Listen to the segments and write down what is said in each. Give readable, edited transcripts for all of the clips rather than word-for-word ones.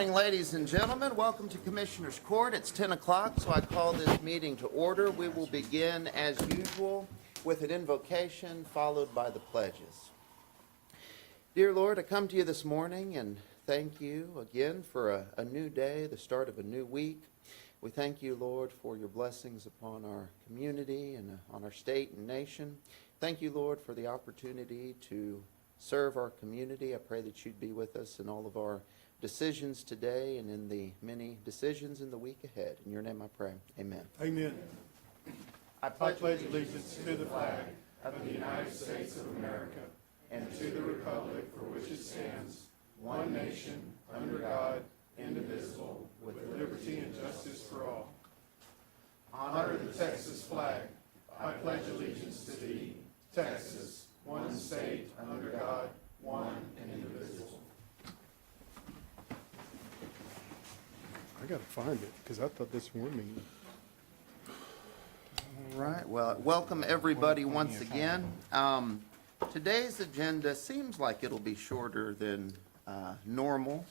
Morning, ladies and gentlemen. Welcome to Commissioners Court. It's 10 o'clock, so I call this meeting to order. We will begin, as usual, with an invocation followed by the pledges. Dear Lord, I come to you this morning and thank you again for a new day, the start of a new week. We thank you, Lord, for your blessings upon our community and on our state and nation. Thank you, Lord, for the opportunity to serve our community. I pray that you'd be with us in all of our decisions today and in the many decisions in the week ahead. In your name I pray. Amen. Amen. I I pledge allegiance to the flag of the United States of America and to the republic for which it stands, one nation, under God, indivisible, with liberty and justice for all. Honor the Texas flag. I pledge allegiance to thee, Texas, one state, under God, one and indivisible. I gotta find it, because I thought this morning. All right. Well, welcome everybody once again. Today's agenda seems like it'll be shorter than normal,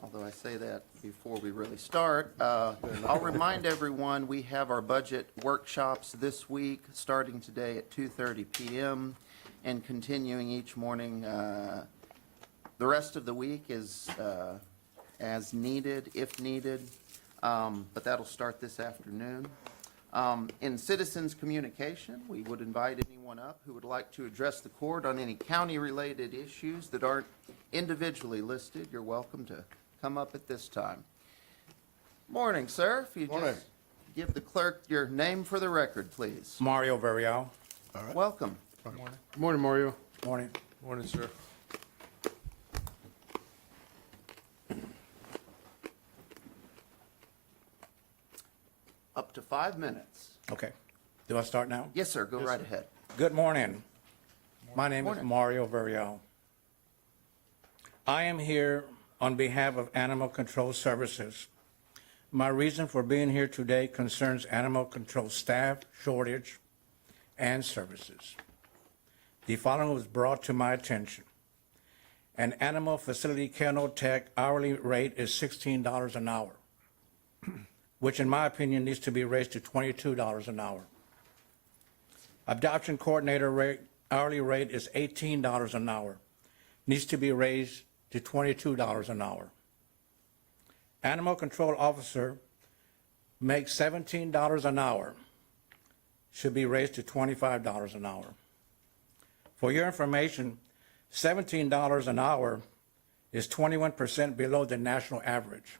although I say that before we really start. I'll remind everyone we have our budget workshops this week, starting today at 2:30 p.m. and continuing each morning. The rest of the week is as needed, if needed, but that'll start this afternoon. In citizens communication, we would invite anyone up who would like to address the court on any county-related issues that aren't individually listed. You're welcome to come up at this time. Morning, sir. If you just give the clerk your name for the record, please. Mario Varial. Welcome. Good morning, Mario. Morning. Morning, sir. Up to 5 minutes. Okay. Do I start now? Yes, sir. Go right ahead. Good morning. My name is Morning. Mario Varial. I am here on behalf of Animal Control Services. My reason for being here today concerns animal control staff shortage and services. The following was brought to my attention. An animal facility kennel tech hourly rate is $16 an hour, which in my opinion needs to be raised to $22 an hour. Adoption coordinator hourly rate is $18 an hour, needs to be raised to $22 an hour. Animal control officer makes $17 an hour, should be raised to $25 an hour. For your information, $17 an hour is 21% below the national average.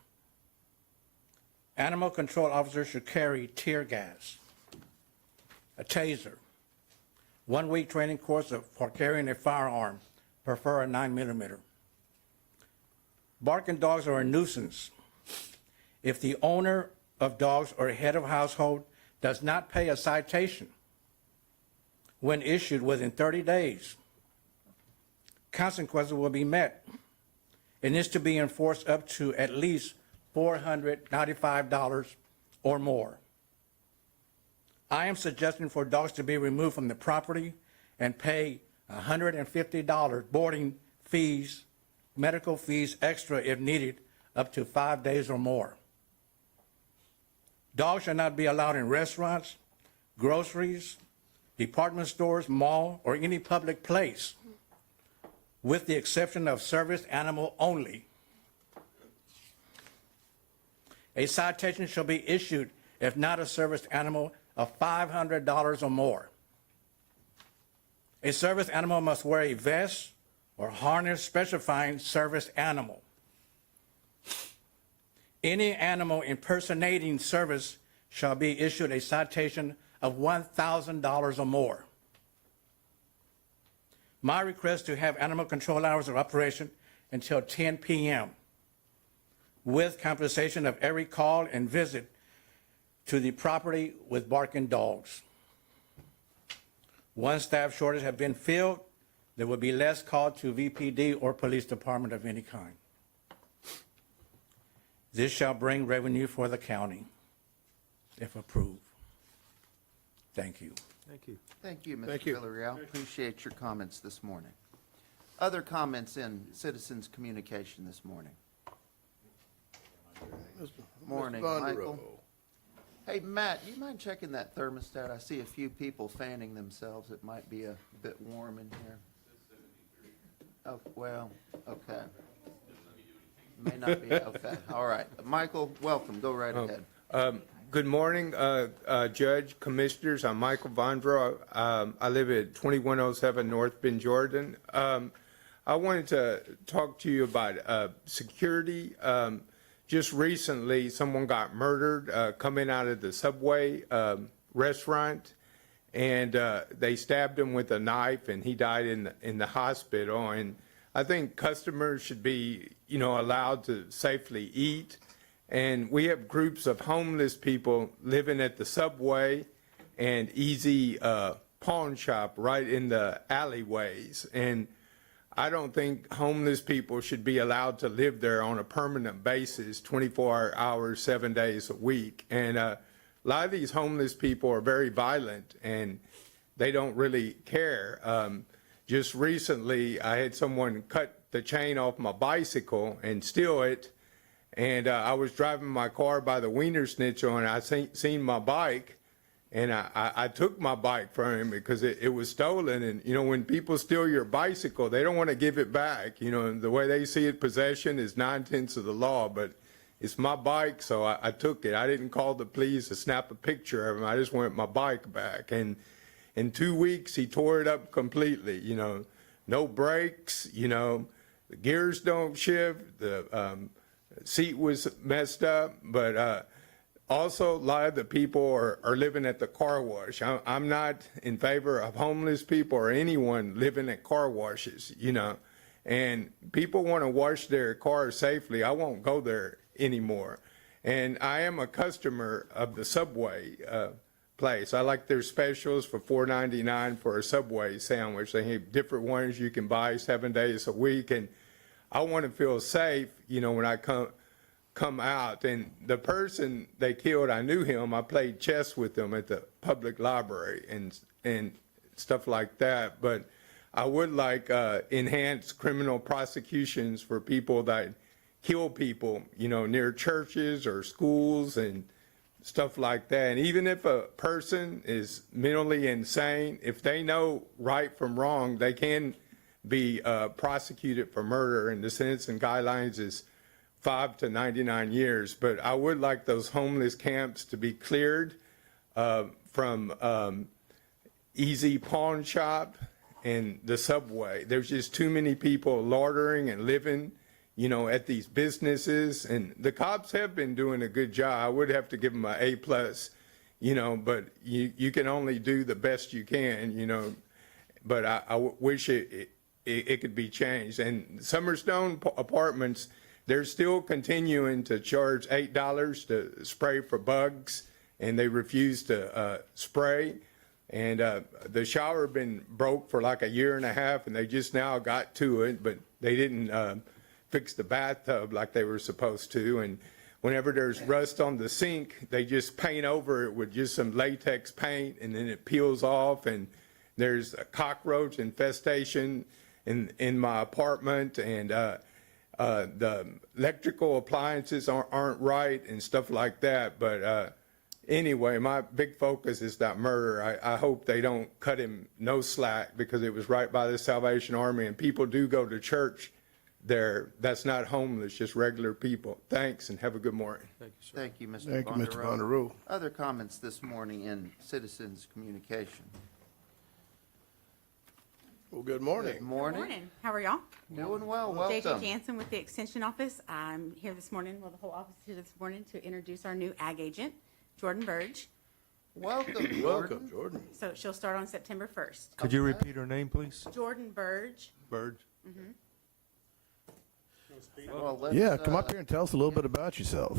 Animal control officers should carry tear gas, a taser, 1 week training course for carrying a firearm, prefer a 9mm. Barking dogs are a nuisance. If the owner of dogs or head of household does not pay a citation when issued within 30 days, consequences will be met. It needs to be enforced up to at least $495 or more. I am suggesting for dogs to be removed from the property and pay $150 boarding fees, medical fees extra if needed, up to 5 days or more. Dogs should not be allowed in restaurants, groceries, department stores, mall, or any public place, with the exception of service animal only. A citation shall be issued if not a service animal of $500 or more. A service animal must wear a vest or harness specifying service animal. Any animal impersonating service shall be issued a citation of $1,000 or more. My request to have animal control hours of operation until 10 p.m. with compensation of every call and visit to the property with barking dogs. Once staff shortage have been filled, there will be less call to VPD or police department of any kind. This shall bring revenue for the county, if approved. Thank you. Thank you. Thank you, Thank Mr. you. Villarreal. Appreciate your comments this morning. Other comments in citizens communication this morning? Morning, Mr. Vonderow. Michael. Hey, Matt, you mind checking that thermostat? I see a few people fanning themselves. It might be a bit warm in here. Oh, well, okay. May not be, okay, all right. Michael, welcome, go right ahead. Good morning, Judge, Commissioners. I'm Michael Vonderow. I live at 2107 North Bend, Jordan. I wanted to talk to you about security. Just recently, someone got murdered coming out of the Subway restaurant, and they stabbed him with a knife, and he died in the hospital. And I think customers should be, allowed to safely eat. And we have groups of homeless people living at the Subway and Easy Pawn Shop right in the alleyways. And I don't think homeless people should be allowed to live there on a permanent basis, 24 hours, 7 days a week. And a lot of these homeless people are very violent, and they don't really care. Just recently, I had someone cut the chain off my bicycle and steal it. And I was driving my car by the Wiener Schnitzel, and I seen my bike, and I took my bike from him because it was stolen. And, when people steal your bicycle, they don't want to give it back. The way they see it, possession is 9/10 of the law, but it's my bike, so I took it. I didn't call the police to snap a picture of him. I just wanted my bike back. And in 2 weeks, he tore it up completely, no brakes, the gears don't shift, the seat was messed up, but also a lot of the people are living at the car wash. I'm not in favor of homeless people or anyone living at car washes, and people want to wash their cars safely. I won't go there anymore. And I am a customer of the Subway place. I like their specials for $4.99 for a Subway sandwich. They have different ones you can buy 7 days a week, and I want to feel safe, when I come out. And the person they killed, I knew him. I played chess with him at the public library and stuff like that. But I would like enhanced criminal prosecutions for people that kill people, near churches or schools and stuff like that. And even if a person is mentally insane, if they know right from wrong, they can be prosecuted for murder, and the sentencing guidelines is 5 to 99 years. But I would like those homeless camps to be cleared from Easy Pawn Shop and the Subway. There's just too many people loitering and living, at these businesses, and the cops have been doing a good job. I would have to give them an A+, but you can only do the best you can, but I wish it could be changed. And Summerstone Apartments, they're still continuing to charge $8 to spray for bugs, and they refuse to spray. And the shower been broke for like a year and a half, and they just now got to it, but they didn't fix the bathtub like they were supposed to. And whenever there's rust on the sink, they just paint over it with just some latex paint, and then it peels off, and there's a cockroach infestation in my apartment, and the electrical appliances aren't right and stuff like that. But anyway, my big focus is that murder. I hope they don't cut him no slack, because it was right by the Salvation Army, and people do go to church there. That's not homeless, just regular people. Thanks, and have a good morning. Thank you, Mr. Thank you, Mr. Vonderow. Vonderow. Other comments this morning in citizens' communication? Well, good morning. Good morning. Morning. How are y'all? Doing well, JJ welcome. Jansen with the Extension Office. I'm here this morning, the whole office is here this morning to introduce our new ag agent, Jordan Burge. Welcome, Jordan. Welcome, Jordan. So she'll start on September 1st. Could you repeat her name, please? Jordan Burge. Bird. Well, let's, Yeah, come up here and tell us a little bit about yourself.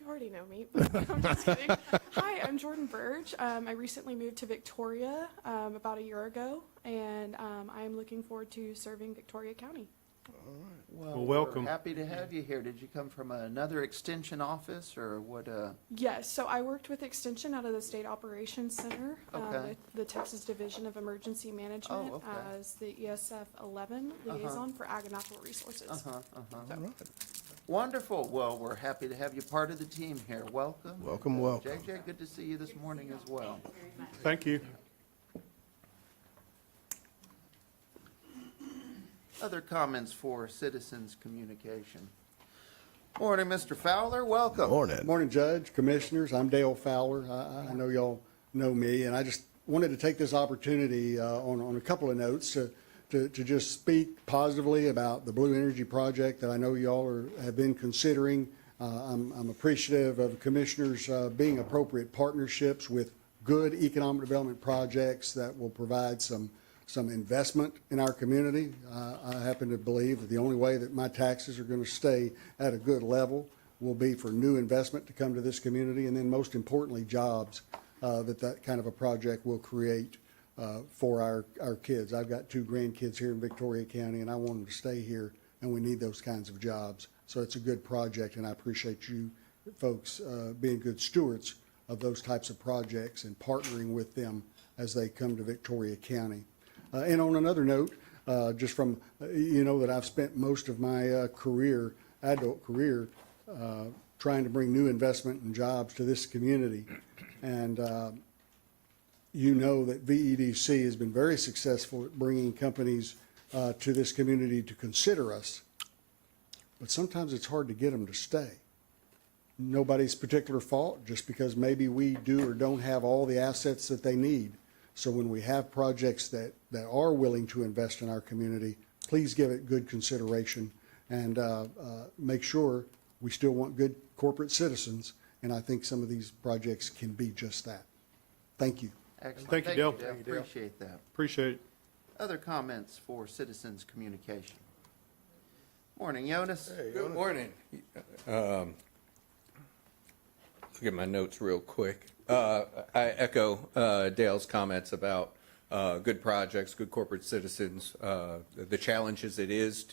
You already know me, but I'm just kidding. Hi, I'm Jordan Burge. I recently moved to Victoria about a year ago, and I'm looking forward to serving Victoria County. Well, welcome. We're happy to have you here. Did you come from another extension office, or what? Yes, so I worked with Extension out of the State Operations Center, Okay. the Texas Division of Emergency Management, Oh, okay. as the ESF 11 liaison for Ag and Natural Resources. Uh-huh. So, Wonderful. Well, we're happy to have you part of the team here. Welcome. Welcome, welcome. JJ, good to see you this morning as well. Thank you. Other comments for citizens' communication? Morning, Mr. Fowler. Welcome. Morning, Judge, Commissioners. I'm Dale Fowler. I know y'all know me, and I just wanted to take this opportunity on a couple of notes to just speak positively about the Blue Energy Project that I know y'all have been considering. I'm appreciative of Commissioners being appropriate partnerships with good economic development projects that will provide some investment in our community. I happen to believe that the only way that my taxes are going to stay at a good level will be for new investment to come to this community, and then most importantly, jobs that kind of a project will create for our kids. I've got 2 grandkids here in Victoria County, and I want them to stay here, and we need those kinds of jobs. So it's a good project, and I appreciate you folks being good stewards of those types of projects and partnering with them as they come to Victoria County. And on another note, just from, that I've spent most of my adult career, trying to bring new investment and jobs to this community. And that VEDC has been very successful at bringing companies to this community to consider us. But sometimes it's hard to get them to stay. Nobody's particular fault, just because maybe we do or don't have all the assets that they need. So when we have projects that are willing to invest in our community, please give it good consideration and make sure we still want good corporate citizens. And I think some of these projects can be just that. Thank you. Excellent. Thank you, Dale. Appreciate that. Appreciate it. Other comments for citizens' communication? Morning, Jonas. Good morning. Look at my notes real quick. I echo Dale's comments about good projects, good corporate citizens, the challenges it is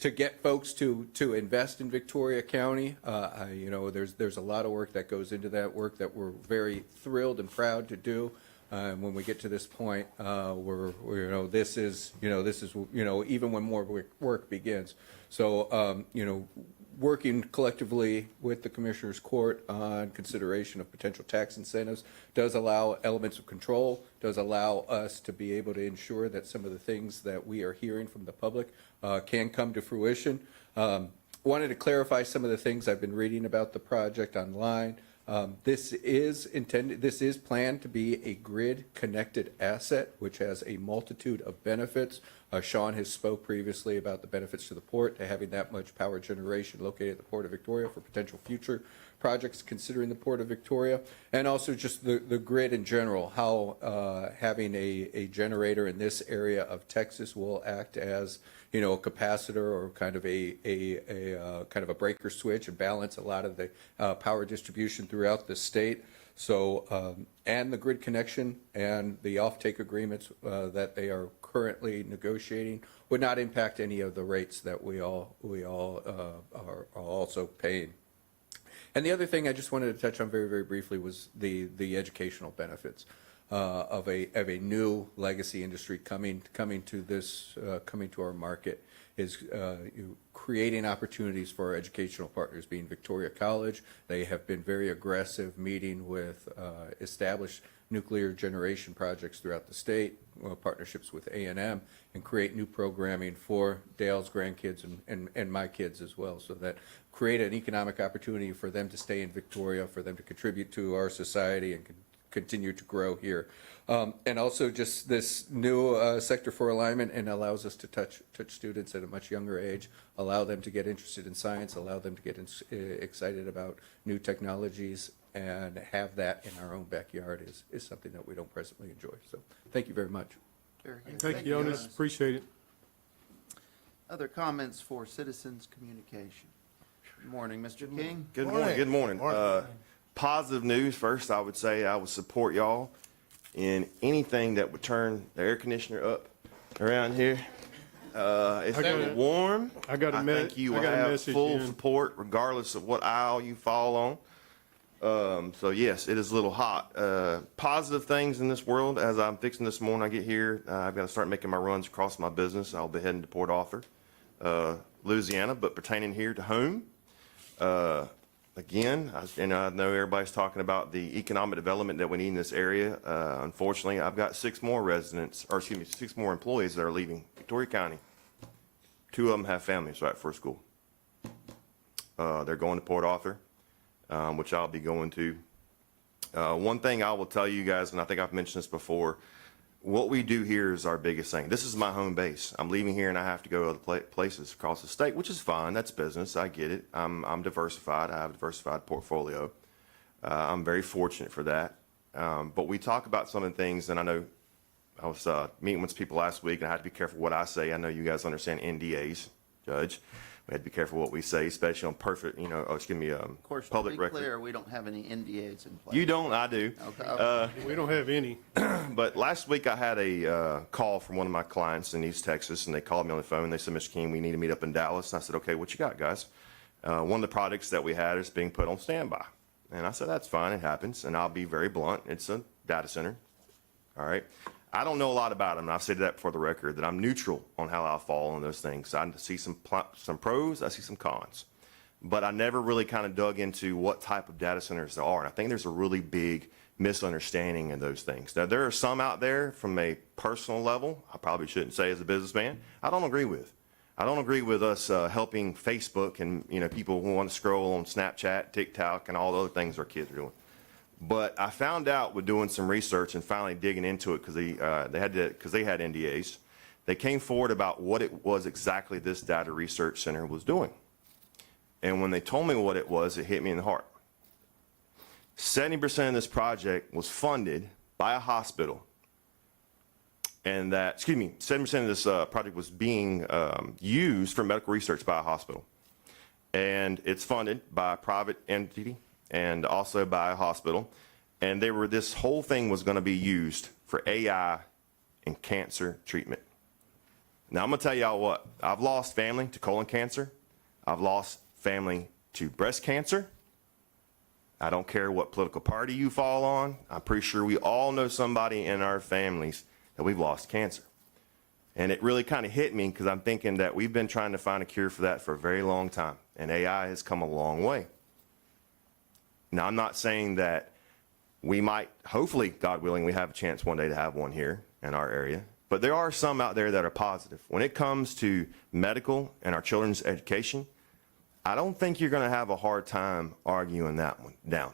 to get folks to invest in Victoria County. There's a lot of work that goes into that work that we're very thrilled and proud to do. When we get to this point, this is even when more work begins. So, working collectively with the Commissioners Court on consideration of potential tax incentives does allow elements of control, does allow us to be able to ensure that some of the things that we are hearing from the public can come to fruition. Wanted to clarify some of the things I've been reading about the project online. This is planned to be a grid-connected asset, which has a multitude of benefits. Sean has spoke previously about the benefits to the port, to having that much power generation located at the Port of Victoria for potential future projects considering the Port of Victoria, and also just the grid in general, how having a generator in this area of Texas will act as a capacitor or kind of a breaker switch and balance a lot of the power distribution throughout the state. So, and the grid connection and the offtake agreements that they are currently negotiating would not impact any of the rates that we all are also paying. And the other thing I just wanted to touch on very, very briefly was the educational benefits of a new legacy industry coming to our market, is creating opportunities for our educational partners, being Victoria College. They have been very aggressive meeting with established nuclear generation projects throughout the state, partnerships with A&M, and create new programming for Dale's grandkids and my kids as well, so that create an economic opportunity for them to stay in Victoria, for them to contribute to our society and continue to grow here. And also just this new sector for alignment, and allows us to touch students at a much younger age, allow them to get interested in science, allow them to get excited about new technologies, and have that in our own backyard is something that we don't presently enjoy. So thank you very much. Very good. Thank you, Jonas. Appreciate it. Other comments for citizens' communication? Good morning, Mr. King. Good morning. Good morning. Positive news first. I would say I would support y'all in anything that would turn the air conditioner up around here. It's getting warm. I think you will have full support regardless of what aisle you fall on. So yes, it is a little hot. Positive things in this world. As I'm fixing this morning, I get here, I've got to start making my runs across my business. I'll be heading to Port Arthur Louisiana, but pertaining here to home. Again, I know everybody's talking about the economic development that we need in this area. Unfortunately, I've got 6 more residents, or excuse me, 6 more employees that are leaving Victoria County. 2 of them have families right for school. They're going to Port Arthur, which I'll be going to. One thing I will tell you guys, and I think I've mentioned this before, what we do here is our biggest thing. This is my home base. I'm leaving here and I have to go to other places across the state, which is fine. That's business. I get it. I'm diversified. I have a diversified portfolio. I'm very fortunate for that. But we talk about some of the things, and I know I was meeting with some people last week, and I had to be careful what I say. I know you guys understand NDAs, Judge. We had to be careful what we say, especially on Of course, to public be record. clear, we don't have any NDAs in place. You don't, I do. Okay. We don't have any. But last week I had a call from one of my clients in East Texas, and they called me on the phone. They said, Mr. King, we need to meet up in Dallas. And I said, okay, what you got, guys? One of the projects that we had is being put on standby. And I said, that's fine, it happens. And I'll be very blunt, it's a data center. All right. I don't know a lot about them, and I've said that for the record, that I'm neutral on how I'll fall on those things. I see some pros, I see some cons. But I never really kind of dug into what type of data centers there are. And I think there's a really big misunderstanding in those things. Now, there are some out there from a personal level, I probably shouldn't say as a businessman, I don't agree with. I don't agree with us helping Facebook and people who want to scroll on Snapchat, TikTok, and all the other things our kids are doing. But I found out with doing some research and finally digging into it because they had NDAs. They came forward about what it was exactly this data research center was doing. And when they told me what it was, it hit me in the heart. 70% of this project was funded by a hospital. And 70% of this project was being used for medical research by a hospital. And it's funded by a private entity and also by a hospital. And this whole thing was going to be used for AI and cancer treatment. Now, I'm going to tell y'all what. I've lost family to colon cancer. I've lost family to breast cancer. I don't care what political party you fall on. I'm pretty sure we all know somebody in our families that we've lost cancer. And it really kind of hit me because I'm thinking that we've been trying to find a cure for that for a very long time. And AI has come a long way. Now, I'm not saying that we might, hopefully, God willing, we have a chance one day to have one here in our area. But there are some out there that are positive. When it comes to medical and our children's education, I don't think you're going to have a hard time arguing that one down.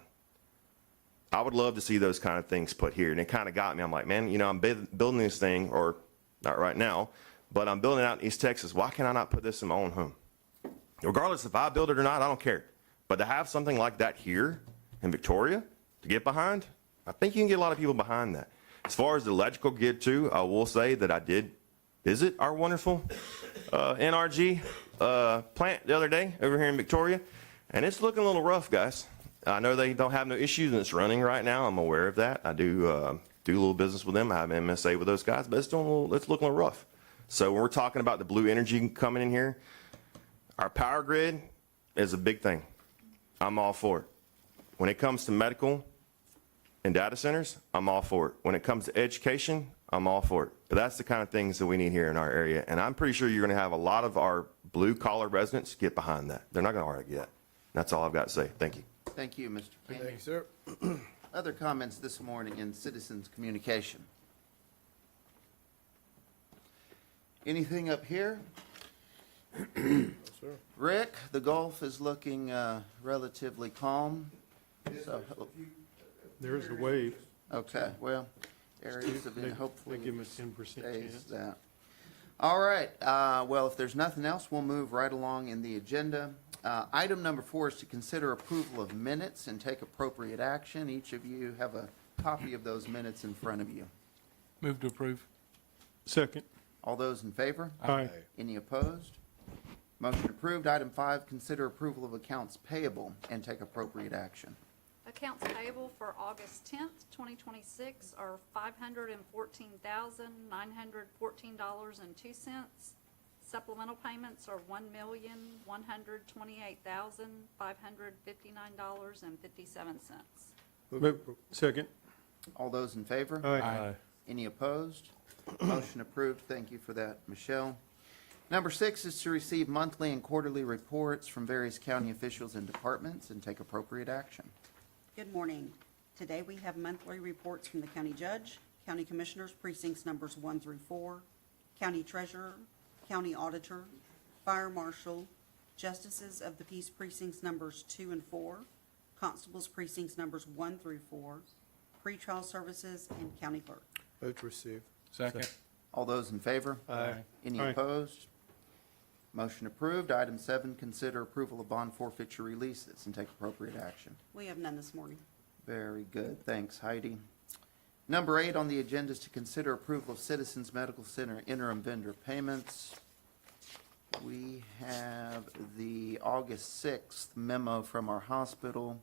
I would love to see those kind of things put here. And it kind of got me. I'm like, man, I'm building this thing, or not right now, but I'm building it out in East Texas. Why can I not put this in my own home? Regardless if I build it or not, I don't care. But to have something like that here in Victoria to get behind, I think you can get a lot of people behind that. As far as the electrical grid too, I will say that I did visit our wonderful NRG plant the other day over here in Victoria, and it's looking a little rough, guys. I know they don't have no issues and it's running right now. I'm aware of that. I do a little business with them. I have an MSA with those guys, but it's looking a little rough. So when we're talking about the blue energy coming in here, our power grid is a big thing. I'm all for it. When it comes to medical and data centers, I'm all for it. When it comes to education, I'm all for it. But that's the kind of things that we need here in our area. And I'm pretty sure you're going to have a lot of our blue-collar residents get behind that. They're not going to argue that. That's all I've got to say. Thank you. Thank you, Mr. King. Thank you, sir. Other comments this morning in citizens' communication? Anything up here? Sir. Rick, the Gulf is looking relatively calm. So, There is a wave. okay, well, areas of it They hopefully give them a 10% stays chance. that. All right, well, if there's nothing else, we'll move right along in the agenda. Item number 4 is to consider approval of minutes and take appropriate action. Each of you have a copy of those minutes in front of you. Move to approve. Second. All those in favor? Aye. Any opposed? Motion approved. Item 5, consider approval of accounts payable and take appropriate action. Accounts payable for August 10th, 2026 are $514,914.02. Supplemental payments are $1,128,559.57. Move. Second. All those in favor? Aye. Any opposed? Motion approved. Thank you for that, Michelle. Number 6 is to receive monthly and quarterly reports from various county officials and departments and take appropriate action. Good morning. Today, we have monthly reports from the county judge, county commissioners, precincts numbers 1 through 4, county treasurer, county auditor, fire marshal, justices of the peace precincts numbers 2 and 4, constables precincts numbers 1 through 4, pretrial services, and county clerk. Move to receive. Second. All those in favor? Aye. Any Aye. opposed? Motion approved. Item 7, consider approval of bond forfeiture releases and take appropriate action. We have none this morning. Very good. Thanks, Heidi. Number 8 on the agenda is to consider approval of Citizens Medical Center interim vendor payments. We have the August 6th memo from our hospital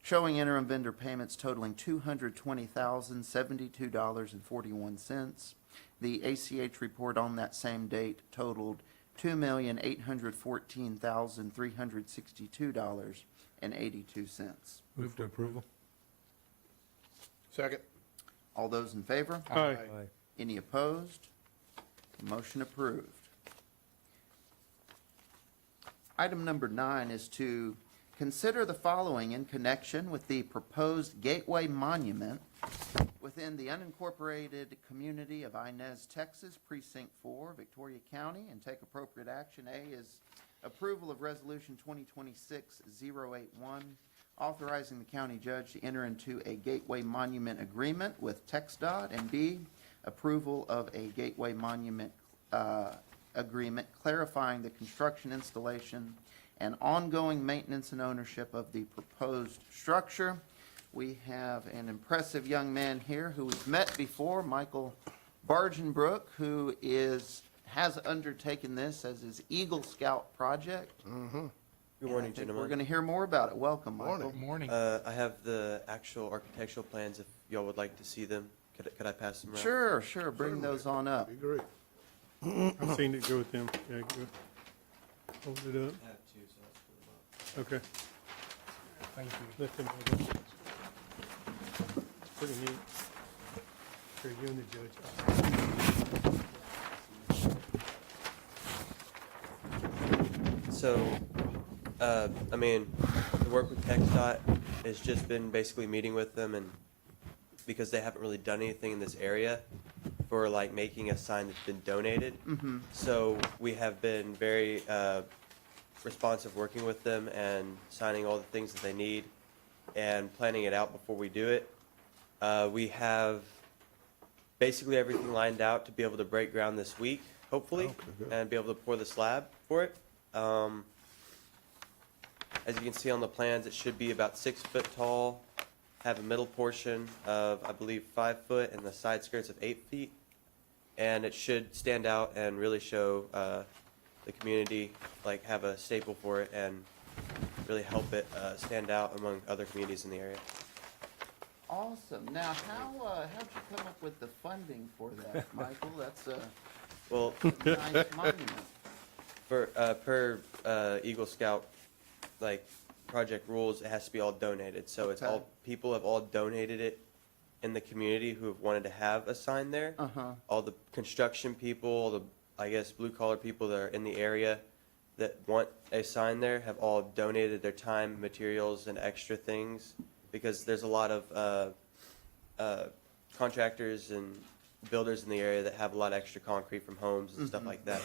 showing interim vendor payments totaling $220,072.41. The ACH report on that same date totaled $2,814,362.82. Move to approval. Second. All those in favor? Aye. Any opposed? Motion approved. Item number 9 is to consider the following in connection with the proposed Gateway Monument within the unincorporated community of Inez, Texas, Precinct 4, Victoria County, and take appropriate action. A is approval of Resolution 2026-081, authorizing the county judge to enter into a Gateway Monument agreement with TxDOT, and B, approval of a Gateway Monument agreement clarifying the construction, installation, and ongoing maintenance and ownership of the proposed structure. We have an impressive young man here who we've met before, Michael Bargenbrook, who has undertaken this as his Eagle Scout project. Good morning, I think gentlemen. we're going to hear more about it. Welcome, Michael. Morning. I have the actual architectural plans if y'all would like to see them. Could I pass them around? Sure. Bring those on up. Be great. I've seen it go with them. Yeah, good. Hold it I have two, so I'll split them up. up. Okay. Thank you. Let them have it. It's pretty neat. For you and the judge. So, I mean, the work with TxDOT has just been basically meeting with them, and because they haven't really done anything in this area for like making a sign that's been donated. So we have been very responsive working with them and signing all the things that they need and planning it out before we do it. We have basically everything lined out to be able to break ground this week, hopefully, and be able to pour the slab for it. As you can see on the plans, it should be about 6 foot tall, have a middle portion of, I believe, 5 foot, and the side skirts of 8 feet. And it should stand out and really show the community, like have a staple for it and really help it stand out among other communities in the area. Awesome. Now, how'd you come up with the funding for that, Michael? That's a Well, nice monument. per Eagle Scout, like project rules, it has to be all donated. So it's Okay. all, people have all donated it in the community who have wanted to have a sign there. All the construction people, all the, I guess, blue collar people that are in the area that want a sign there have all donated their time, materials, and extra things, because there's a lot of contractors and builders in the area that have a lot of extra concrete from homes and stuff like that.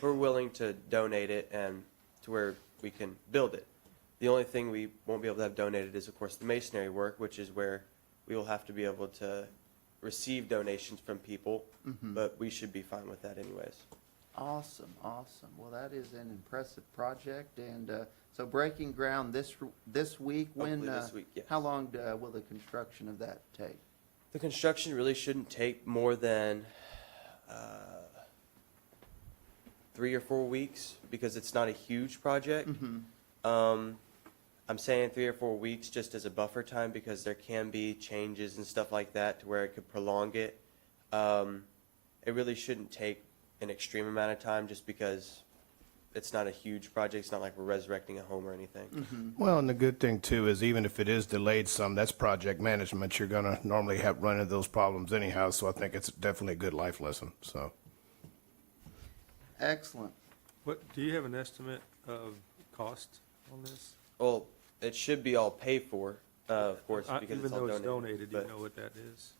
We're willing to donate it and to where we can build it. The only thing we won't be able to have donated is, of course, the masonry work, which is where we will have to be able to receive donations from people, but we should be fine with that anyways. Awesome. Well, that is an impressive project, and so breaking ground this week. Hopefully this week, yes. How long will the construction of that take? The construction really shouldn't take more than 3 or 4 weeks because it's not a huge project. I'm saying 3 or 4 weeks just as a buffer time because there can be changes and stuff like that to where it could prolong it. It really shouldn't take an extreme amount of time just because it's not a huge project. It's not like we're resurrecting a home or anything. Well, and the good thing too is even if it is delayed some, that's project management. You're gonna normally have run into those problems anyhow, so I think it's definitely a good life lesson, so. Excellent. What, do you have an estimate of cost on this? Well, it should be all paid for, of course, because Even it's all though it's donated. donated, do you but- know what that is?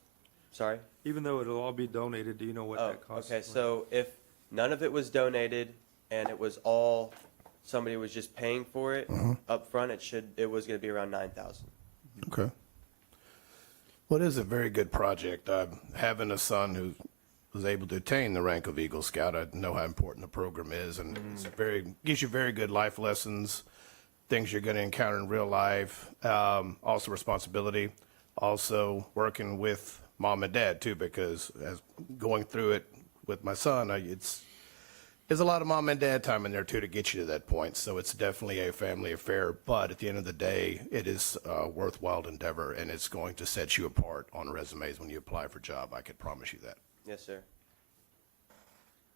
Sorry? Even though it'll all be donated, do you know what Oh, that costs? okay, so if none of it was donated and it was all, somebody was just paying for it up front, it was gonna be around 9,000. Okay. Well, it is a very good project. Having a son who was able to attain the rank of Eagle Scout, I know how important the program is, and it's gives you very good life lessons, things you're going to encounter in real life, also responsibility, also working with mom and dad too, because as going through it with my son, there's a lot of mom and dad time in there too to get you to that point. So it's definitely a family affair, but at the end of the day, it is a worthwhile endeavor, and it's going to set you apart on resumes when you apply for a job. I can promise you that. Yes, sir.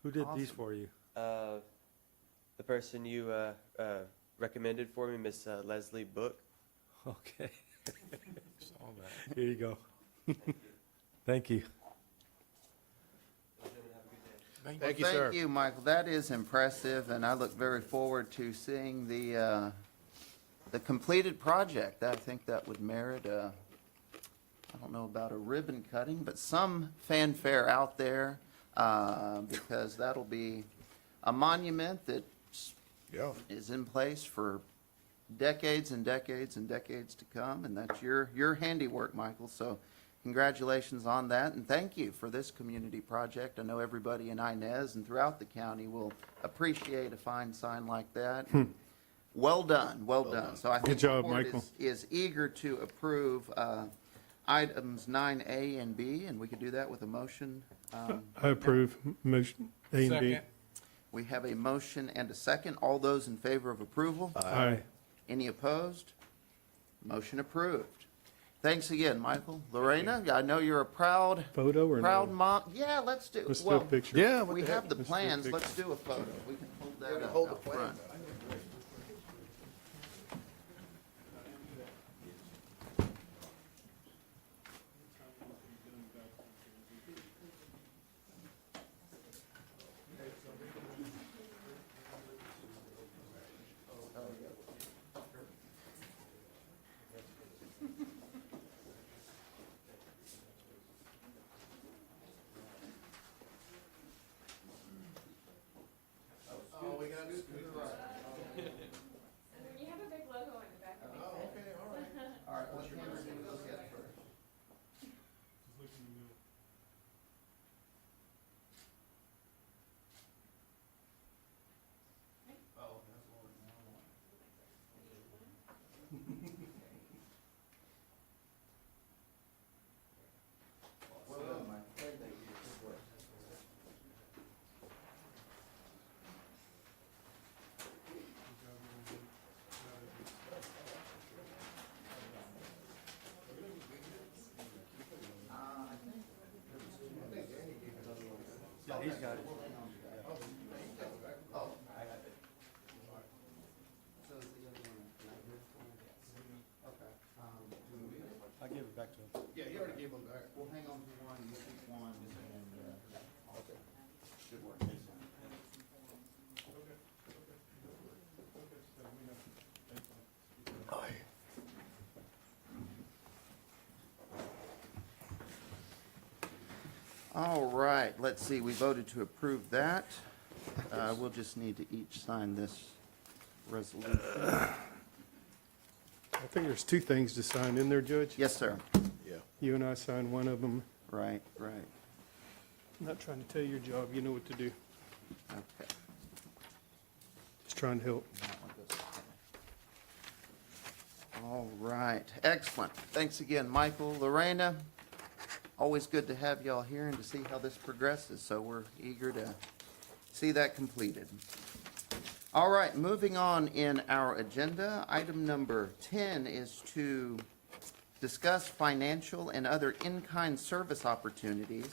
Who did these for you? The person you recommended for me, Miss Leslie Book. Okay. Here you go. Thank you. Thank you, sir. Thank you, Michael. That is impressive, and I look very forward to seeing the completed project. I think that would merit I don't know about a ribbon cutting, but some fanfare out there, because that'll be a monument that Yeah. is in place for decades and decades and decades to come, and that's your handiwork, Michael. So congratulations on that, and thank you for this community project. I know everybody in Inez and throughout the county will appreciate a fine sign like that. Well done, well done. So I think Good job, the board Michael. is eager to approve items 9A and B, and we could do that with a motion. I approve motion A and B. Second. We have a motion and a second. All those in favor of approval? Aye. Any opposed? Motion approved. Thanks again, Michael. Lorena, I know you're a proud Photo or proud no? mom. Yeah, let's do, Let's do a well, picture. Yeah. we have the Let's do a plans. picture. Let's do a photo. We can hold that up out front. All right, what camera do we look at first? Oh, that's a little more. Well done, Mike. Thank you. Good work. Yeah, he's got it. Oh, I got it. So is the other one right here? Okay. Do we move it? I'll give it back to him. Yeah, you already gave them back. We'll hang on to one, you keep one, and, okay. Good work. All right, let's see, we voted to approve that. We'll just need to each sign this resolution. I think there's two things to sign in there, Judge. Yes, sir. You and I signed one of them. Right, right. I'm not trying to tell you your job. You know what to do. Okay. Just trying to help. That one goes okay. All right, excellent. Thanks again, Michael. Lorena, always good to have y'all here and to see how this progresses, so we're eager to see that completed. All right, moving on in our agenda, item number 10 is to discuss financial and other in-kind service opportunities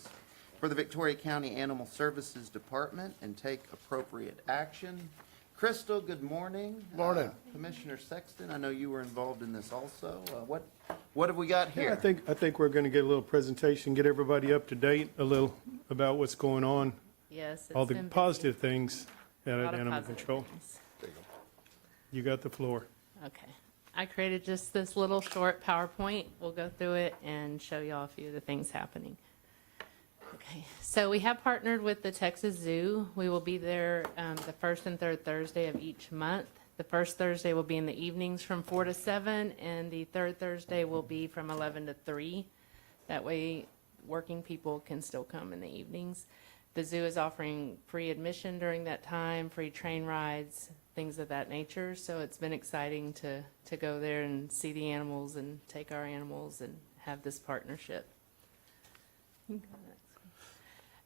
for the Victoria County Animal Services Department and take appropriate action. Crystal, good morning. Morning. Commissioner Sexton, I know you were involved in this also. What have we got Yeah, here? I think we're going to get a little presentation, get everybody up to date a little about what's going on, Yes. all it's the been busy. positive things, out A at lot of Animal positive Control. things. You got the floor. Okay. I created just this little short PowerPoint. We'll go through it and show you all a few of the things happening. Okay, so we have partnered with the Texas Zoo. We will be there the first and third Thursday of each month. The first Thursday will be in the evenings from 4 to 7, and the third Thursday will be from 11 to 3. That way, working people can still come in the evenings. The zoo is offering free admission during that time, free train rides, things of that nature. So it's been exciting to go there and see the animals and take our animals and have this partnership.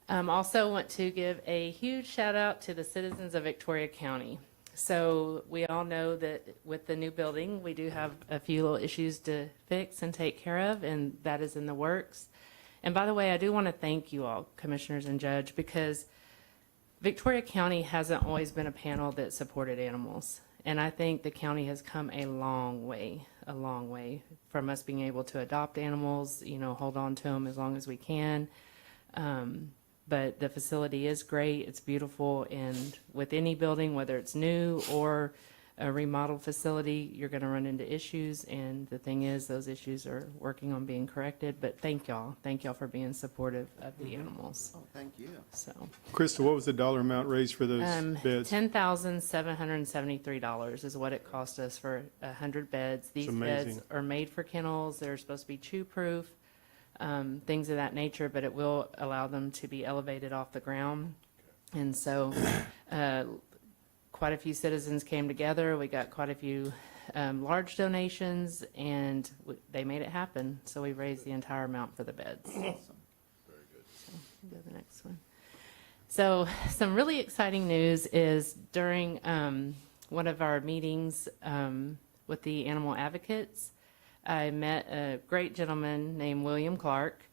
Also want to give a huge shout out to the citizens of Victoria County. So we all know that with the new building, we do have a few little issues to fix and take care of, and that is in the works. And by the way, I do want to thank you all, commissioners and judge, because Victoria County hasn't always been a panel that supported animals. And I think the county has come a long way from us being able to adopt animals, hold on to them as long as we can. But the facility is great, it's beautiful, and with any building, whether it's new or a remodeled facility, you're gonna run into issues, and the thing is, those issues are working on being corrected, but thank y'all for being supportive of the animals, Oh, thank you. so. Krista, what was the dollar amount raised for those beds? $10,773 is what it cost us for 100 beds. These beds amazing. are made for kennels, they're supposed to be chew-proof, things of that nature, but it will allow them to be elevated off the ground. And so, quite a few citizens came together. We got quite a few large donations, and they made it happen. So we raised the entire amount for the beds. Awesome. Very good. So we'll go to the next one. So some really exciting news is during one of our meetings with the animal advocates, I met a great gentleman named William Clark.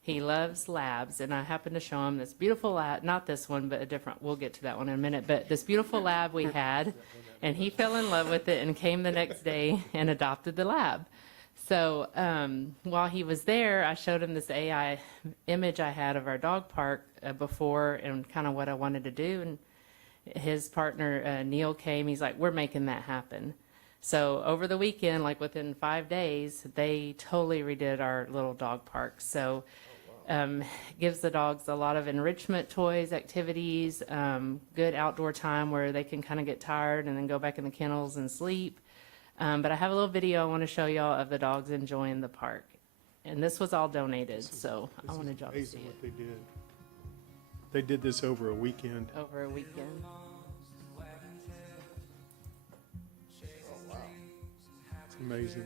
He loves labs, and I happened to show him this beautiful lab, not this one, but a different, we'll get to that one in a minute, but this beautiful lab we had, and he fell in love with it and came the next day and adopted the lab. So while he was there, I showed him this AI image I had of our dog park before and kind of what I wanted to do, and his partner, Neil, came. He's like, we're making that happen. So over the weekend, like within 5 days, they totally redid our little dog park. So gives the dogs a lot of enrichment toys, activities, good outdoor time where they can kind of get tired and then go back in the kennels and sleep. But I have a little video I want to show y'all of the dogs enjoying the park. And this was all donated, so I wanted y'all to see Amazing it. what they did. They did this over a weekend. Over a weekend. It's amazing.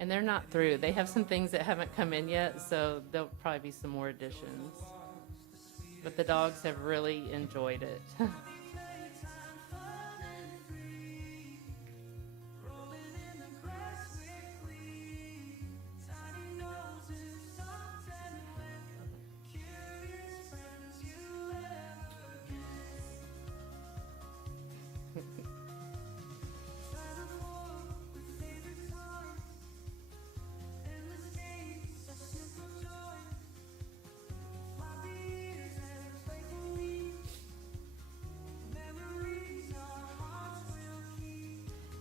And they're not through. They have some things that haven't come in yet, so there'll probably be some more additions. But the dogs have really enjoyed it.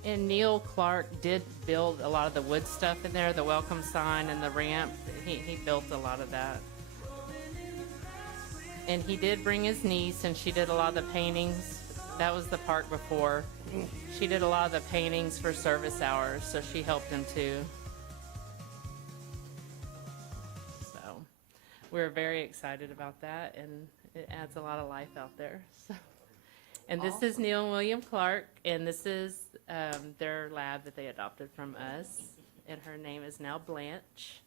And Neil Clark did build a lot of the wood stuff in there, the welcome sign and the ramp. He built a lot of that. And he did bring his niece, and she did a lot of the paintings. That was the park before. She did a lot of the paintings for service hours, so she helped him too. So we're very excited about that, and it adds a lot of life out there. So. And this is Neil and William Clark, and this is their lab that they adopted from us, and her name is now Blanche.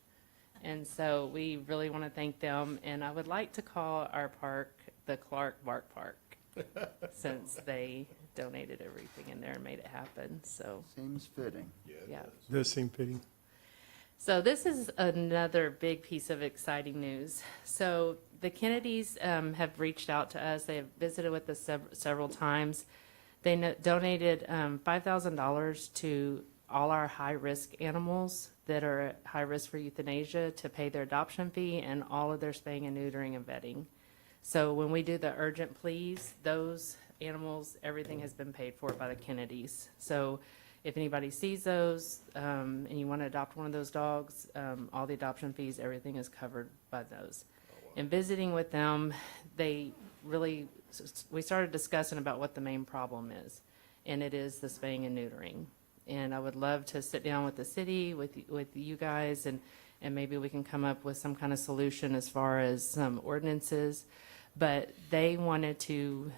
And so we really want to thank them, and I would like to call our park the Clark Bark Park, since they donated everything in there and made it happen, so. Seems fitting. Yeah. Does seem fitting. So this is another big piece of exciting news. So the Kennedys have reached out to us. They have visited with us several times. They donated $5,000 to all our high-risk animals that are at high risk for euthanasia to pay their adoption fee and all of their spaying and neutering and vetting. So when we do the urgent pleas, those animals, everything has been paid for by the Kennedys. So if anybody sees those, and you want to adopt one of those dogs, all the adoption fees, everything is covered by those. In visiting with them, they really, we started discussing about what the main problem is, and it is the spaying and neutering. And I would love to sit down with the city, with you guys, and maybe we can come up with some kind of solution as far as some ordinances. But they wanted to,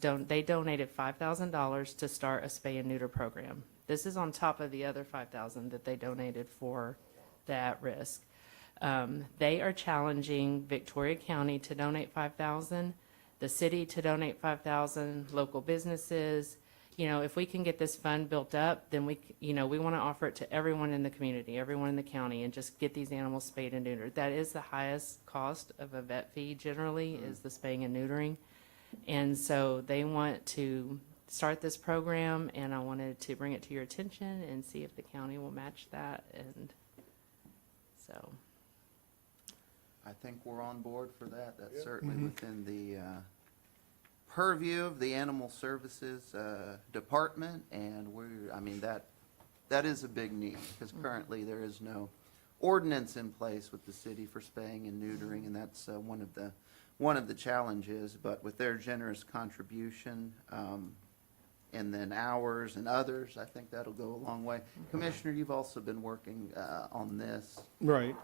they donated $5,000 to start a spay and neuter program. This is on top of the other $5,000 that they donated for the at-risk. They are challenging Victoria County to donate $5,000, the city to donate $5,000, local businesses. You know, if we can get this fund built up, then we want to offer it to everyone in the community, everyone in the county, and just get these animals spayed and neutered. That is the highest cost of a vet fee generally, is the spaying and neutering. And so they want to start this program, and I wanted to bring it to your attention and see if the county will match that. And so, I think we're on board for that. That's certainly within the purview of the Animal Services Department, and that is a big need, because currently there is no ordinance in place with the city for spaying and neutering, and that's one of the challenges. But with their generous contribution, and then ours and others, I think that'll go a long way. Commissioner, you've also been working on this. Right.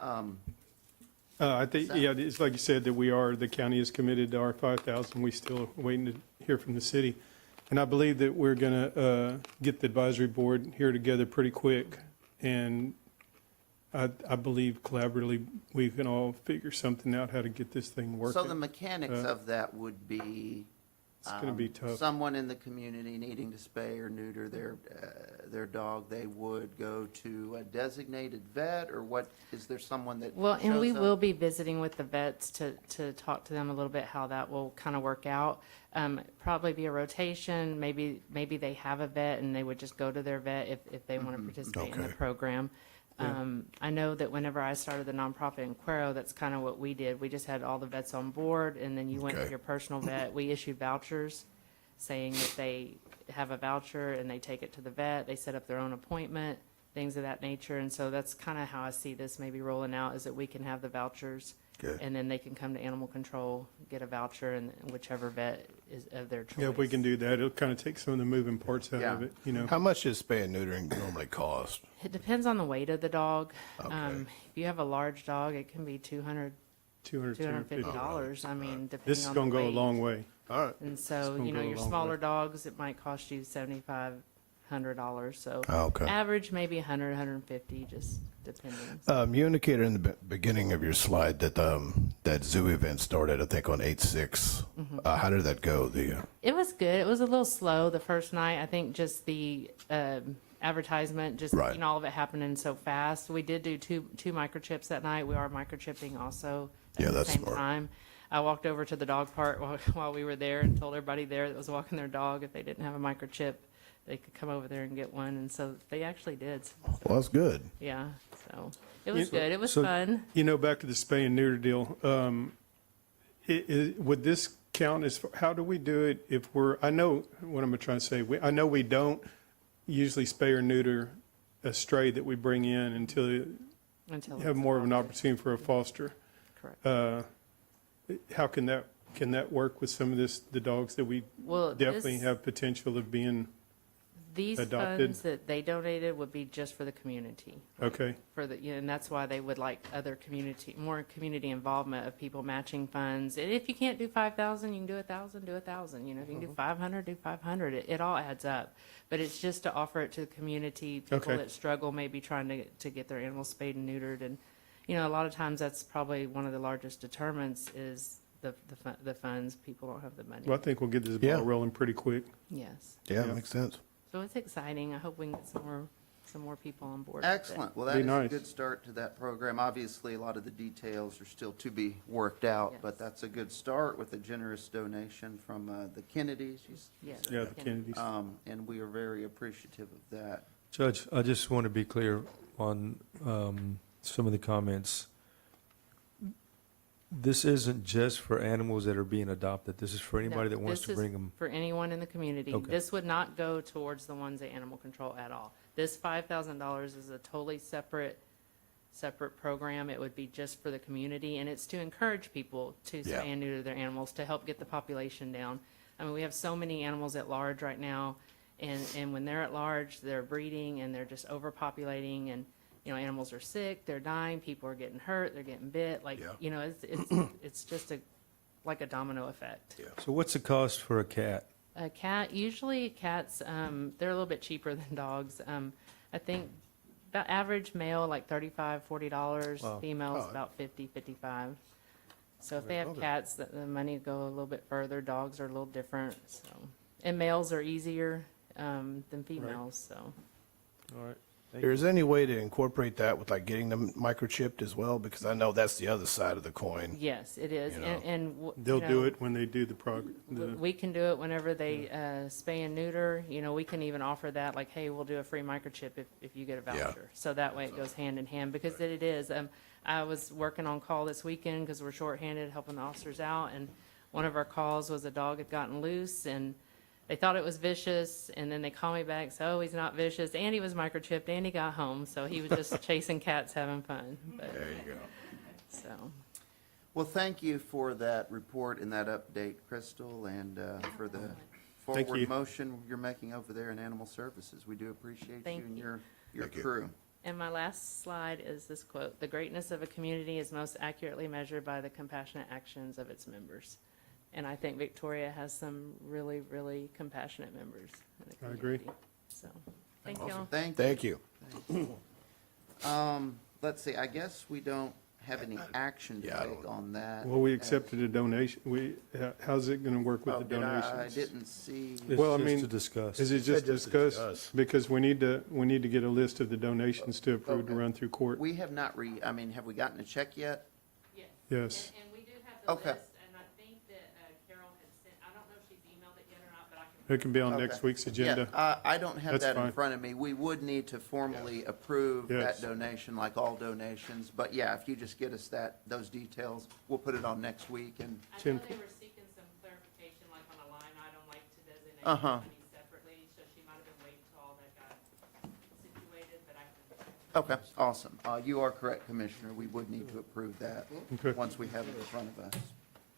I think, yeah, it's like you said, that the county is committed to our 5,000. We still are waiting to hear from the city. And I believe that we're going to get the advisory board here together pretty quick. And I believe collaboratively, we can all figure something out how to get this thing working. So the mechanics of that would be It's going to be tough. someone in the community needing to spay or neuter their dog, they would go to a designated vet, or what, is there someone that well, and we shows up? will be visiting with the vets to talk to them a little bit how that will kind of work out. Probably be a rotation. Maybe they have a vet and they would just go to their vet if they want to participate in the program. I know that whenever I started the nonprofit in Cuero, that's kind of what we did. We just had all the vets on board, and then you went to your personal vet. We issued vouchers saying that they have a voucher and they take it to the vet. They set up their own appointment, things of that nature. And so that's kind of how I see this maybe rolling out, is that we can have the vouchers, and then they can come to animal control, get a voucher, and whichever vet is of their choice. Yeah, if we can do that, it'll kind of take some of the moving parts out of it, you know. How much does spay and neutering normally cost? It depends on the weight of the dog. Okay. If you have a large dog, it can be $200, $250. I mean, depending This is on going the to go a weight. long way. All right. And so, gonna you know, go a your long smaller way. dogs, it might cost you $7,500. So Okay. average maybe 100, 150, just depending. You indicated in the beginning of your slide that that zoo event started, I think, on 8/6. How did that go? It was good. It was a little slow the first night. I think just the advertisement, just Right. you know, all of it happening so fast. We did do two microchips that night. We are microchipping also at Yeah, the that's same smart. time. I walked over to the dog park while we were there and told everybody there that was walking their dog, if they didn't have a microchip, they could come over there and get one. And so they actually did. So, Well, that's good. yeah, so it was Yeah, good. It was so- fun. You know, back to the spay and neuter deal, would this count as, how do we do it if I know, what am I trying to say? I know we don't usually spay or neuter a stray that we bring in until you have it's more of an opportunity for a foster. Correct. How can that work with some of the dogs that we Well, definitely this- have potential of being, These adopted? funds that they donated would be just for the community. okay? And that's why they would like more community involvement of people matching funds. And if you can't do 5,000, you can do 1,000, do 1,000. You know, if you can do 500, do 500. It all adds up. But it's just to offer it to the community, people Okay. that struggle maybe trying to get their animals spayed and neutered. And, you know, a lot of times that's probably one of the largest deterrents is the funds. People don't have the money. Well, I think we'll get this Yeah. ball rolling pretty quick. Yes. Yeah, makes sense. So it's exciting. I hope we can get some more people on board. with it. Excellent. Well, that Be is a nice. good start to that program. Obviously, a lot of the details are still to be worked out, Yes. but that's a good start with a generous donation from the Kennedys. Yes. Yeah, the Kennedys. And we are very appreciative of that. Judge, I just want to be clear on some of the comments. This isn't just for animals that are being adopted. This is for anybody that wants to bring them. For anyone in the community. Okay. This would not go towards the ones at animal control at all. This $5,000 is a totally separate program. It would be just for the community, and it's to encourage people to Yeah. spay and neuter their animals to help get the population down. I mean, we have so many animals at large right now, and when they're at large, they're breeding and they're just overpopulating, and animals are sick, they're dying, people are getting hurt, they're getting bit. Like, Yeah. it's just like a domino effect. So what's the cost for a cat? A cat, usually cats, they're a little bit cheaper than dogs. I think about average male, like $35, $40. Wow. Females, Oh. about $50, $55. So if they have cats, the money go a little bit further. Dogs are a little different, so. And males are easier, than females, so. All right. Is there any way to incorporate that with like getting them microchipped as well? Because I know that's the other side of the coin. Yes, it is. You know. They'll do it when they do the We can do it whenever they spay and neuter. We can even offer that, like, hey, we'll do a free microchip if you get a Yeah. voucher. So that way it goes hand in hand, because it is. I was working on call this weekend because we're shorthanded helping the officers out, and one of our calls was a dog had gotten loose, and they thought it was vicious, and then they call me back, so, oh, he's not vicious, and he was microchipped, and he got home, so he was just chasing cats, having fun. But, There you go. so. Well, thank you for that report and that update, Crystal, and for the Thank forward you. motion you're making over there in Animal Services. We do appreciate Thank you and you. your Thank you. crew. And my last slide is this quote: "The greatness of a community is most accurately measured by the compassionate actions of its members." And I think Victoria has some really, really compassionate members in the I agree. community. So, thank you all. Thank you. Thank you. Let's see, I guess we don't have any action to Yeah, I take don't- on that. Well, we accepted a donation. How's it going to work with the I donations? didn't see. Well, I Well, I mean, mean, to discuss. Is it Said just just to discussed? discuss. Because we need to get a list of the donations to approve to run through court. We have not have we gotten a check yet? Yes. And we do have the Okay. list, and I think that Carol had sent, I don't know if she's emailed it yet or not, but I can. It can be on Okay. next week's agenda. Yeah, I don't have That's that in fine. front of me. We would need to formally approve that Yes. donation, like all donations. But yeah, if you just get us those details, we'll put it on next week and, I know Tim- they were seeking some clarification, like on a line item, like to designate Uh-huh. money separately, so she might have been waiting till all that got situated, but I can. okay, awesome. You are correct, Commissioner. We would need to approve that Okay. once we have it in front of us.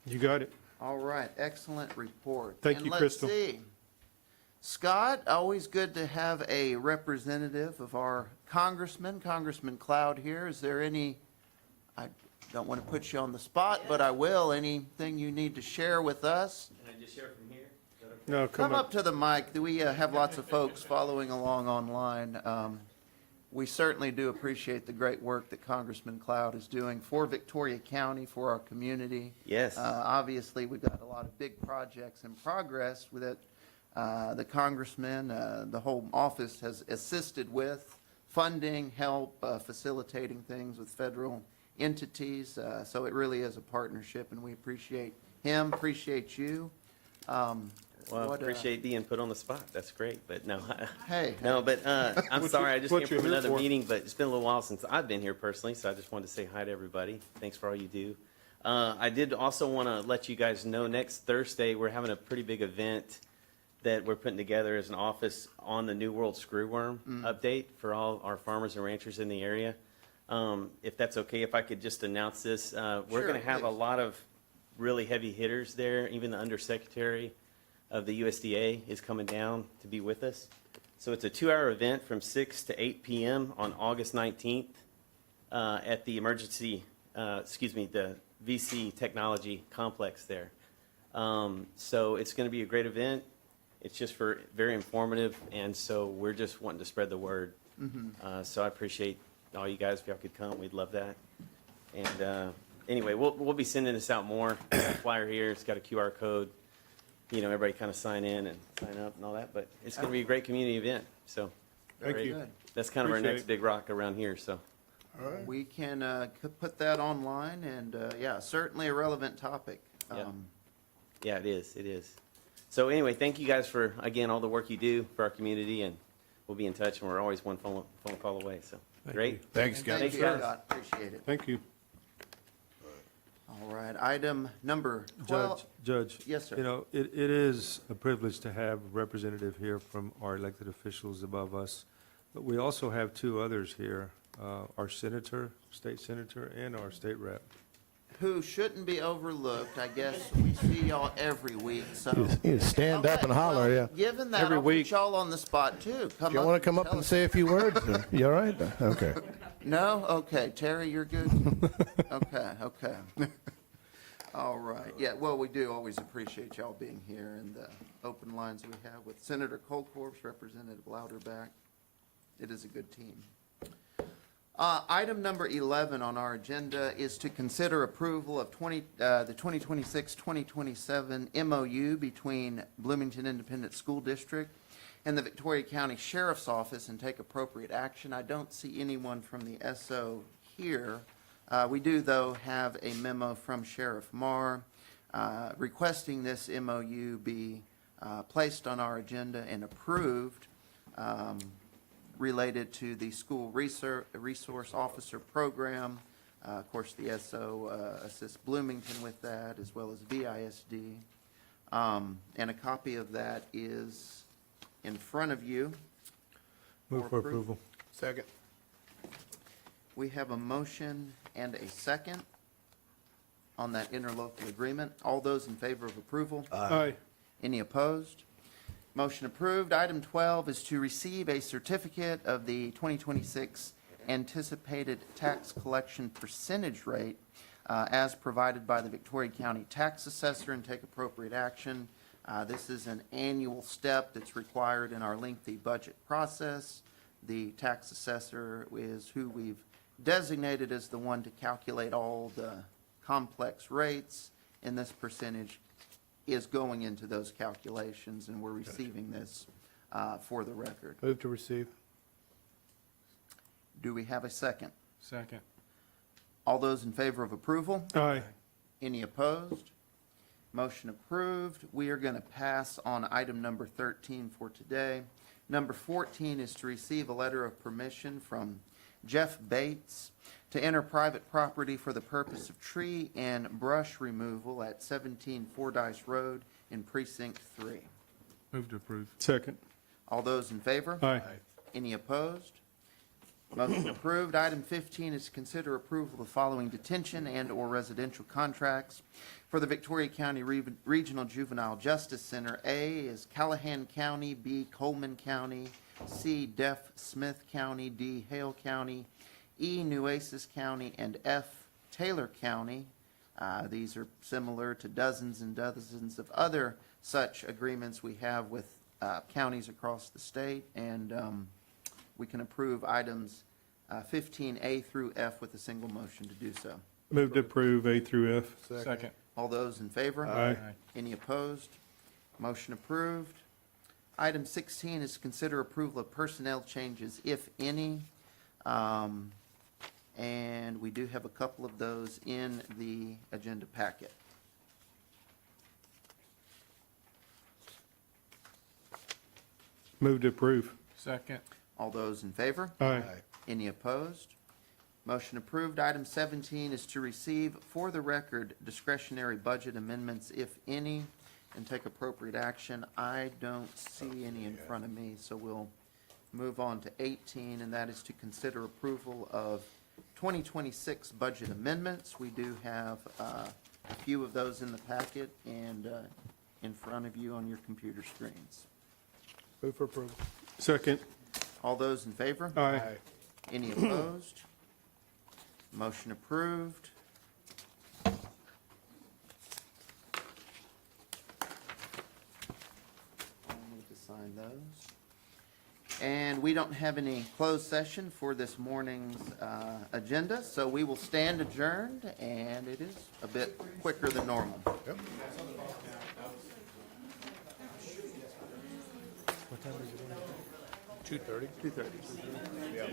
You got it. All right, excellent report. Thank you, Crystal. And let's see. Scott, always good to have a representative of our Congressman Cloud here. Is there I don't want to put you on the spot, but I will. Anything you need to share with us? Can I just share from here? No, Come up to the mic. We have lots of folks following along online. We certainly do appreciate the great work that Congressman Cloud is doing for Victoria County, for our community. Yes. Obviously, we've got a lot of big projects in progress with it. The congressman, the whole office has assisted with funding, help, facilitating things with federal entities. So it really is a partnership, and we appreciate him, appreciate you. Well, I What, appreciate being put on the spot. That's great, but no. Hey. No, but I'm sorry, I just what came you're from here another for. meeting, but it's been a little while since I've been here personally, so I just wanted to say hi to everybody. Thanks for all you do. I did also want to let you guys know, next Thursday, we're having a pretty big event that we're putting together as an office on the New World Screwworm update for all our farmers and ranchers in the area. If that's okay, if I could just announce this, we're Sure, going to have a please. lot of really heavy hitters there. Even the undersecretary of the USDA is coming down to be with us. So it's a 2-hour event from 6 to 8 p.m. on August 19th at the the VC Technology Complex there. So it's going to be a great event. It's just very informative, and so we're just wanting to spread the word. So I appreciate all you guys. If y'all could come, we'd love that. And anyway, we'll be sending this out more. Got a flyer here. It's got a QR code. Everybody kind of sign in and sign up and all that. But it's going to be a great community event. So Thank Very you. good. that's kind of our Appreciate next it. big rock around here. So We can put that online, and yeah, certainly a relevant topic. Yeah. Yeah, it is. It is. So anyway, thank you guys for, again, all the work you do for our community, and we'll be in touch, and we're always one phone call away. So great. Thanks, guys. Thank you, guys. Scott. Appreciate it. Thank you. All All right, item number 12. Judge. Yes, sir. You know, it is a privilege to have a representative here from our elected officials above us, but we also have two others here, our senator, state senator, and our state rep. Who shouldn't be overlooked. I guess we see y'all every week, so. You stand up and holler, yeah. Given that, Every I'll week. put y'all on the spot too. Do you want to come up tell and us. say a few words? You all right? Okay. No? Okay. Terry, you're good? Okay. All right. Yeah, well, we do always appreciate y'all being here and the open lines we have with Senator Colcorps, Representative Louderback. It is a good team. Item number 11 on our agenda is to consider approval of the 2026-2027 MOU between Bloomington Independent School District and the Victoria County Sheriff's Office and take appropriate action. I don't see anyone from the SO here. We do, though, have a memo from Sheriff Marr requesting this MOU be placed on our agenda and approved related to the School Resource Officer Program. Of course, the SO assists Bloomington with that, as well as VISD. And a copy of that is in front of you. Move for approval. Second. We have a motion and a second on that interlocal agreement. All those in favor of approval? Aye. Any opposed? Motion approved. Item 12 is to receive a certificate of the 2026 anticipated tax collection percentage rate as provided by the Victoria County Tax Assessor and take appropriate action. This is an annual step that's required in our lengthy budget process. The tax assessor is who we've designated as the one to calculate all the complex rates, and this percentage is going into those calculations, and we're receiving this for the record. Move to receive. Do we have a second? Second. All those in favor of approval? Aye. Any opposed? Motion approved. We are going to pass on item number 13 for today. Number 14 is to receive a letter of permission from Jeff Bates to enter private property for the purpose of tree and brush removal at 17 Fordyce Road in Precinct 3. Move to approve. Second. All those in favor? Aye. Any opposed? Motion approved. Item 15 is to consider approval of the following detention and/or residential contracts for the Victoria County Regional Juvenile Justice Center. A is Callahan County, B Coleman County, C Deaf Smith County, D Hale County, E Nueces County, and F Taylor County. These are similar to dozens and dozens of other such agreements we have with counties across the state, and we can approve items 15A through F with a single motion to do so. Move to approve A through F. Second. All those in favor? Aye. Any opposed? Motion approved. Item 16 is to consider approval of personnel changes, if any. And we do have a couple of those in the agenda packet. Move to approve. Second. All those in favor? Aye. Any opposed? Motion approved. Item 17 is to receive, for the record, discretionary budget amendments, if any, and take appropriate action. I don't see any in front of me, so we'll move on to 18, and that is to consider approval of 2026 budget amendments. We do have a few of those in the packet and in front of you on your computer screens. Move for approval. Second. All those in favor? Aye. Any opposed? Motion approved. I need to sign those. And we don't have any closed session for this morning's agenda, so we will stand adjourned, and it is a bit quicker than normal. Yep. What time is it? 2:30? 2:30. Yeah.